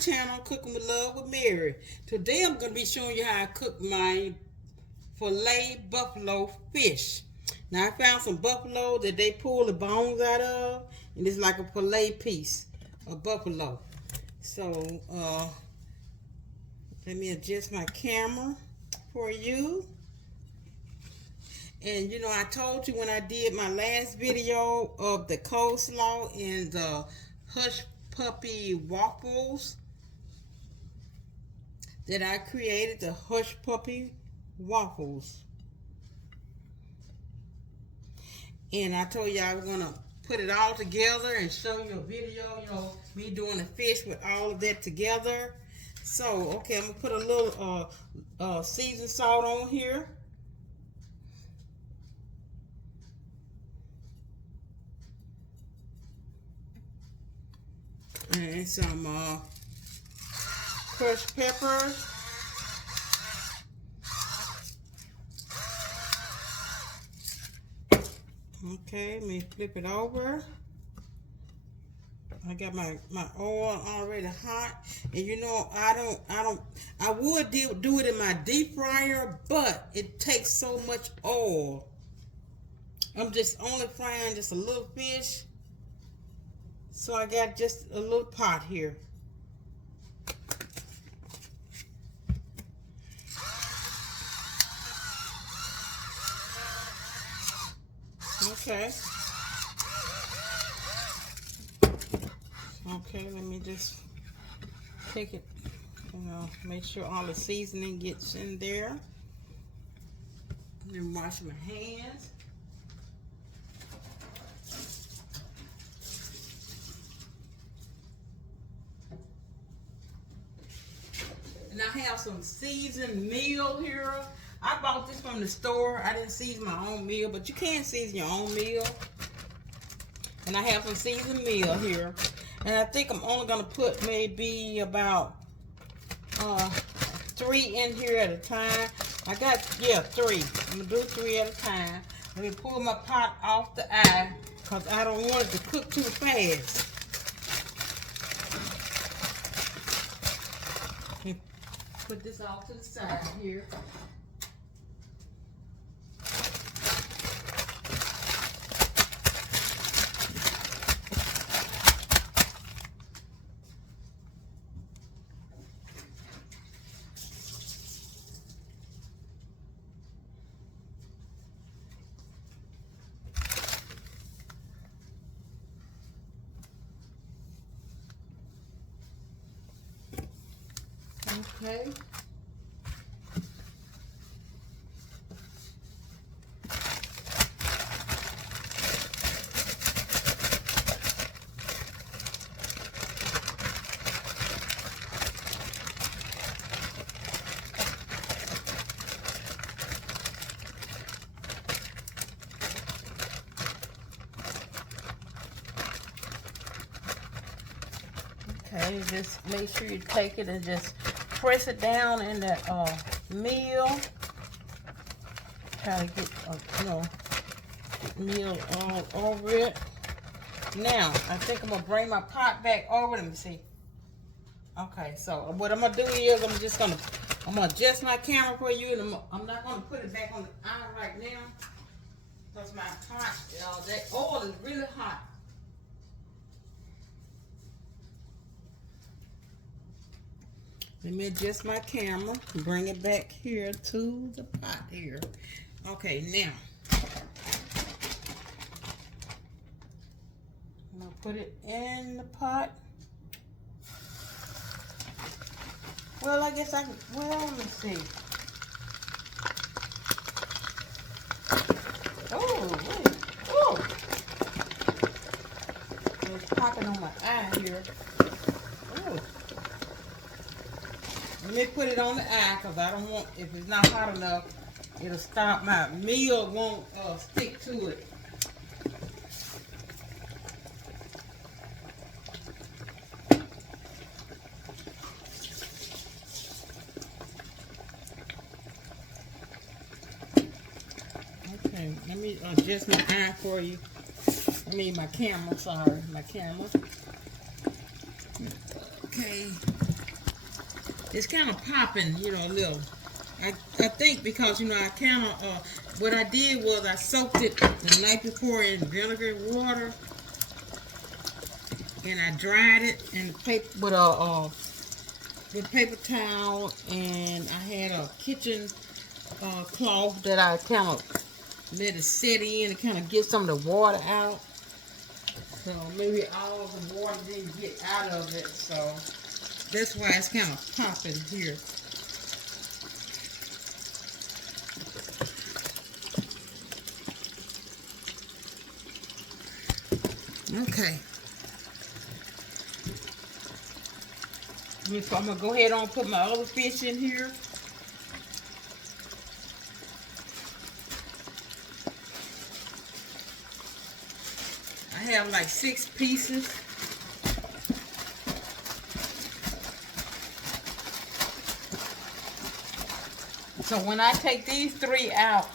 channel, Cooking with Love with Mary. Today I'm going to be showing you how I cook my filet buffalo fish. Now I found some buffalo that they pull the bones out of, and it's like a filet piece of buffalo. So let me adjust my camera for you. And you know, I told you when I did my last video of the coleslaw and the hush puppy waffles that I created the hush puppy waffles. And I told you I was gonna put it all together and show you a video, you know, me doing the fish with all of that together. So, okay, I'm gonna put a little seasoned salt on here. And some crushed peppers. Okay, let me flip it over. I got my oil already hot, and you know I would do it in my deep fryer, but it takes so much oil. I'm just only frying just a little fish. So I got just a little pot here. Okay. Okay, let me just take it, you know, make sure all the seasoning gets in there. Then wash my hands. And I have some seasoned meal here. I bought this from the store. I didn't season my own meal, but you can season your own meal. And I have some seasoned meal here. And I think I'm only going to put maybe about 3 in here at a time. I got, yeah, 3. I'm going to do 3 at a time. Let me pull my pot off the eye because I don't want it to cook too fast. Put this off to the side here. Okay. Okay, just make sure you take it and just press it down in that meal. Try to get, you know, meal all over it. Now, I think I'm going to bring my pot back over. Let me see. Okay, so what I'm going to do is I'm going to adjust my camera for you. And I'm not going to put it back on the iron right now because my pot, that oil is really hot. Let me adjust my camera and bring it back here to the pot here. Okay, now I'm gonna put it in the pot. Well, I guess I can, well, let me see. Oh, wait. Oh! It's popping on my eye here. Oh. Let me put it on the eye because I don't want, if it's not hot enough, it'll stop my meal, won't stick to it. Okay, let me adjust my eye for you. I mean my camera, sorry, my camera. Okay. It's kind of popping, you know, a little. I think because, you know, I kind of, what I did was I soaked it the night before in vinegar and water, and I dried it in paper with paper towel, and I had a kitchen cloth that I kind of let it set in and kind of get some of the water out. So maybe all the water didn't get out of it, so that's why it's kind of popping here. Okay. So I'm going to go ahead and put my other fish in here. I have like 6 pieces. So when I take these 3 out,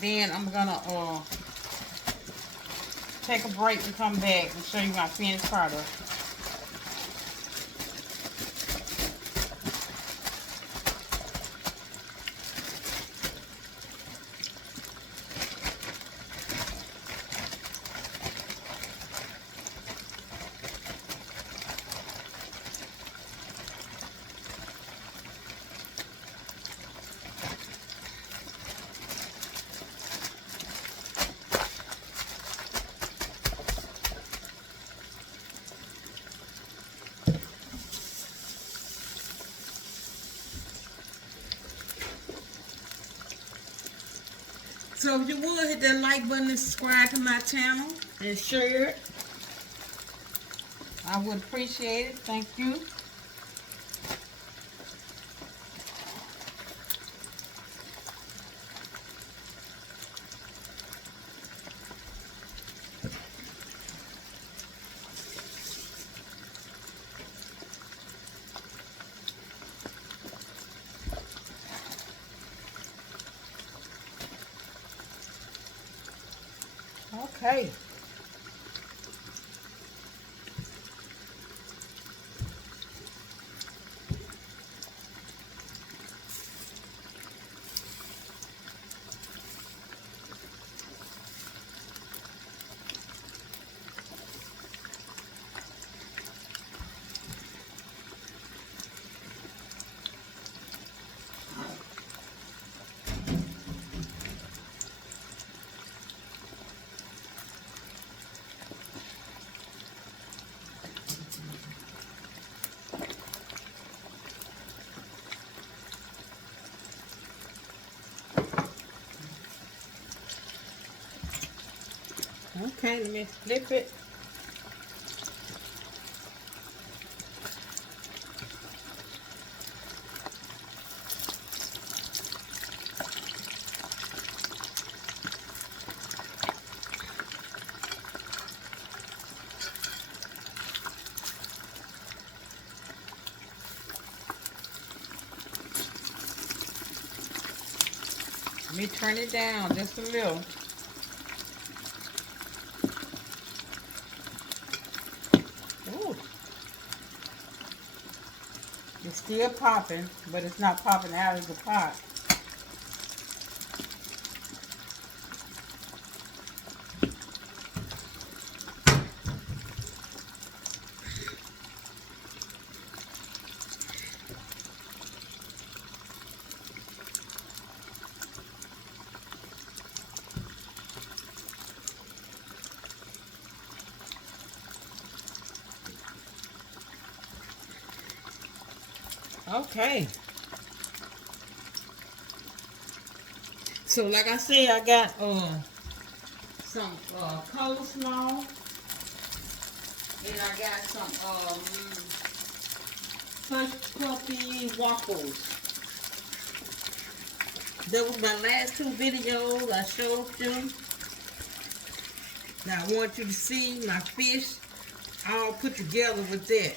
then I'm going to take a break and come back and show you my finished product. So if you would, hit that like button and subscribe to my channel and share it. I would appreciate it. Thank you. Okay. Okay, let me flip it. Let me turn it down just a little. Ooh. It's still popping, but it's not popping out of the pot. Okay. So like I said, I got some coleslaw, and I got some hush puppy waffles. That was my last 2 videos I showed you. Now I want you to see my fish all put together with that.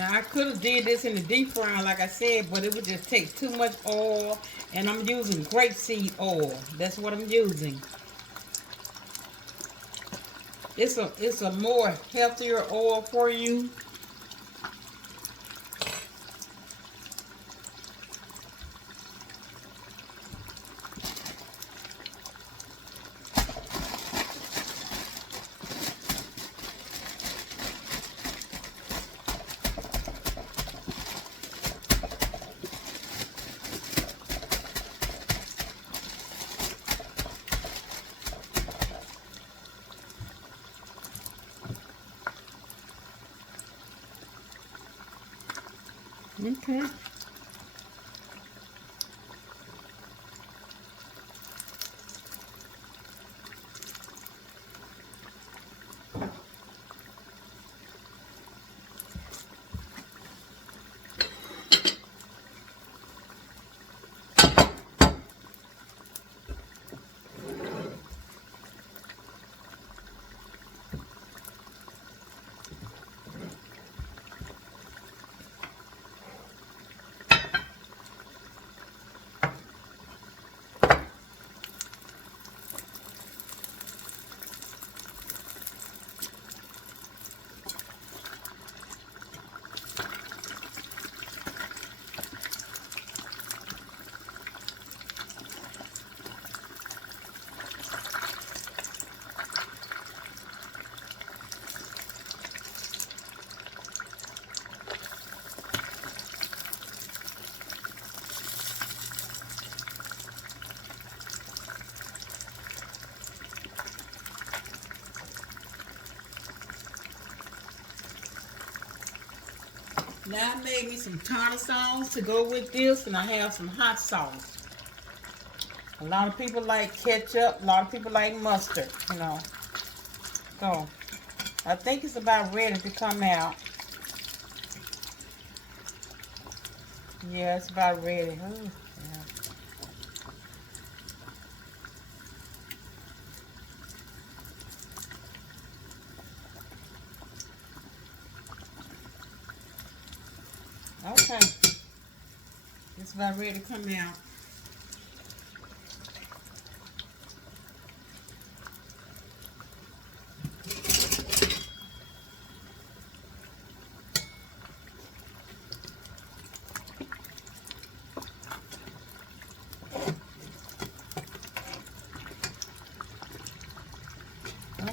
Now I could have did this in the deep fry, like I said, but it would just take too much oil, and I'm using grapeseed oil. That's what I'm using. It's a more healthier oil for you. Okay. Now I made me some tartar sauce to go with this, and I have some hot sauce. A lot of people like ketchup, a lot of people like mustard, you know. So, I think it's about ready to come out. Yeah, it's about ready. Ooh, yeah. Okay. It's about ready to come out.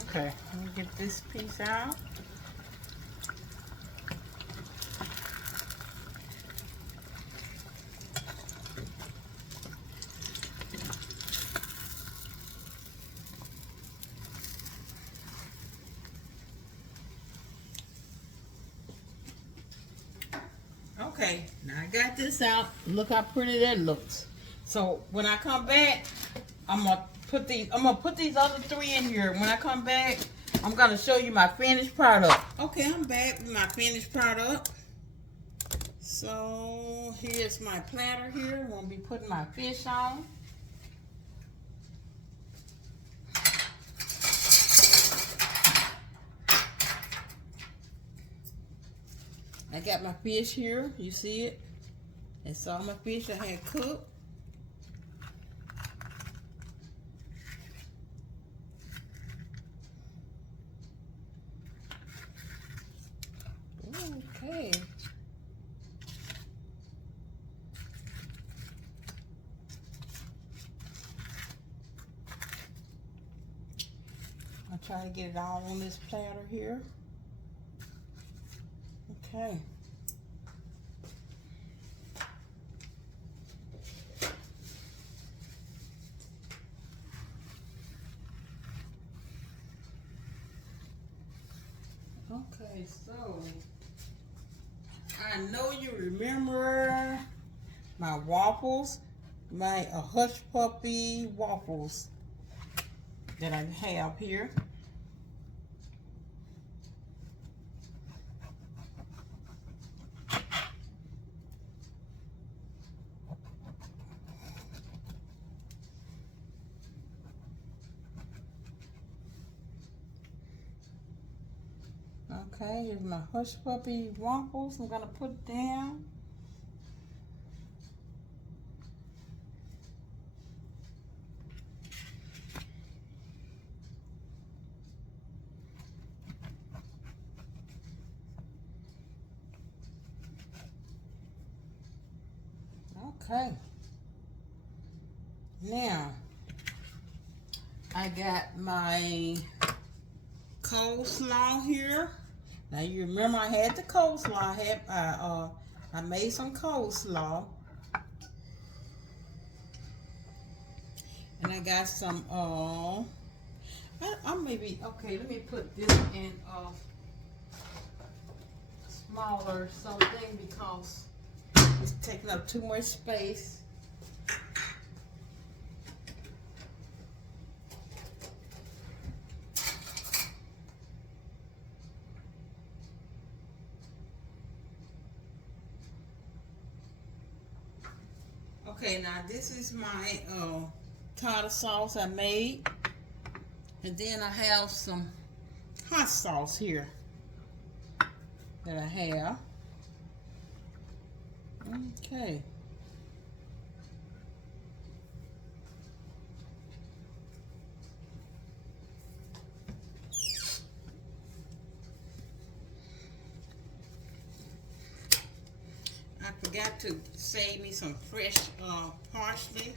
Okay, let me get this piece out. Okay, now I got this out. Look how pretty that looks. So when I come back, I'm gonna put these other three in here. When I come back, I'm gonna show you my finished product. Okay, I'm back with my finished product. So here's my platter here. I'm gonna be putting my fish on. I got my fish here. You see it? That's all my fish I had cooked. Okay. I'll try to get it all on this platter here. Okay. Okay, so I know you remember my waffles, my Hush Puppy waffles that I have here. Okay, here's my Hush Puppy waffles. I'm gonna put down. Okay. Now, I got my coleslaw here. Now you remember I had the coleslaw. I made some coleslaw, and I got some. I maybe okay. Let me put this in smaller something because it's taking up too much space. Okay, now this is my tartar sauce I made, and then I have some hot sauce here that I have. Okay. I forgot to save me some fresh parsley.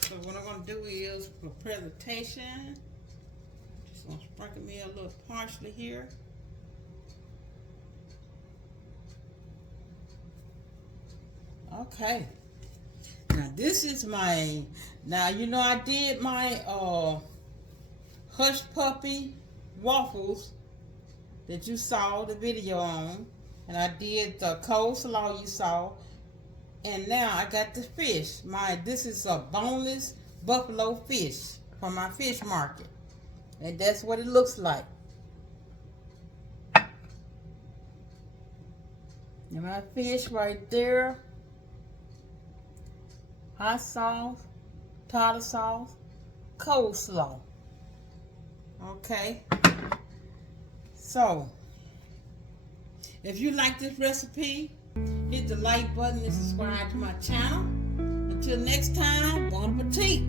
So what I'm gonna do is for presentation, just gonna sprinkle me a little parsley here. Okay. Now this is my. Now you know I did my Hush Puppy waffles that you saw the video on. And I did the coleslaw you saw. And now I got the fish. This is a boneless buffalo fish from my fish market. And that's what it looks like. And my fish right there. Hot sauce, tartar sauce, coleslaw. Okay. So, if you like this recipe, hit the like button and subscribe to my channel. Until next time, bon appetit.